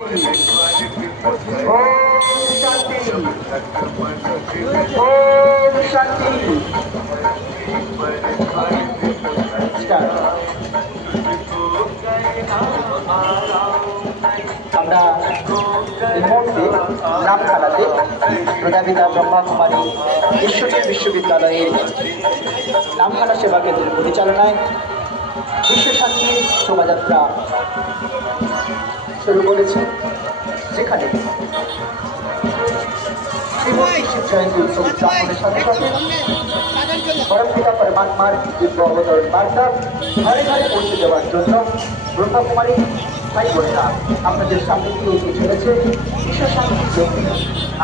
ओम शांति। ओम शांति। আমরা এই মুহূর্তে নামখানাতে প্রজাপিতা ব্রহ্মকুমারী ঈশ্বরী বিশ্ববিদ্যালয়ের নামখানা সেবা কেন্দ্রের পরিচালনায় বিশ্ব শান্তি শোভাযাত্রা শুরু করেছে, যেখানে জয়ন্তী উৎসব উদযাপনের সাথে সাথে পরমপিতা পরমাত্মার দিব্য অবতরণ বার্তা ঘরে ঘরে পৌঁছে দেওয়ার জন্য ব্রহ্মকুমারী ভাই বোনেরা আপনাদের সামনে দিয়ে এগিয়ে চলেছে বিশ্ব শান্তির জন্য।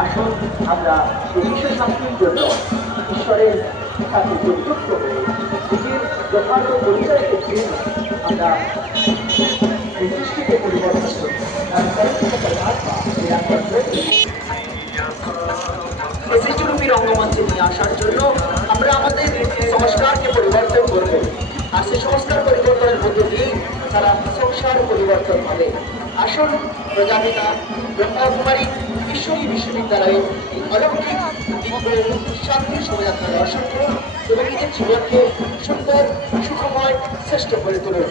আসুন আমরা এই বিশ্ব শান্তির জন্য ঈশ্বরের সাথে যুক্ত হয়ে নিজের যথার্থ পরিচয়কে চিনে আমরা এই সৃষ্টিকে পরিবর্তন করি। সৃষ্টিরূপী রঙ্গমঞ্চে নিয়ে আসার জন্য আমরা আমাদের সংস্কারকে পরিবর্তন করব, আর সেই সংস্কার পরিবর্তনের মধ্যে দিয়ে তারা সংসার পরিবর্তন হবে। আসুন প্রজাপিতা ব্রহ্মকুমারী ঈশ্বরী বিশ্ববিদ্যালয়ে এই অলৌকিক শান্তি শোভাযাত্রা দর্শন করুন এবং নিজের জীবনকে সুন্দর সুখময় শ্রেষ্ঠ করে তুলুন।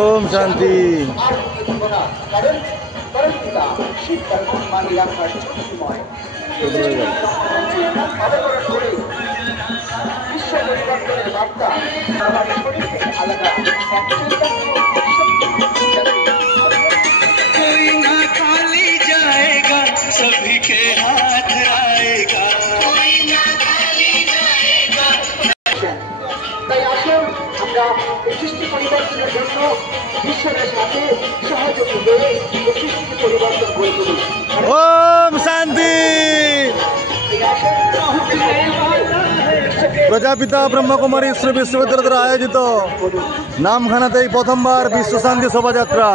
ওম শান্তি। আর দিব না, কারণ পরমপিতা শিব পরমাত্মা নিরাকার জ্যোতির্ময় বিশ্ব পরিবর্তনের বার্তা আমাদের শরীর থেকে আলাদা कोई ना खाली जाएगा, सभी के हाथ आएगा। कोई ना खाली जाएगा। তাই আসুন আমরা এই সৃষ্টি পরিবর্তনের জন্য ঈশ্বরের সাথে সহযোগী হয়ে এই সৃষ্টিকে পরিবর্তন করে তুলি। ओम शांति। प्रजापिता ब्रह्मकुमारी ईश्वर विश्वविद्यालय आयोजित नामखानाते प्रथमबार विश्व शांति शोभायात्रा।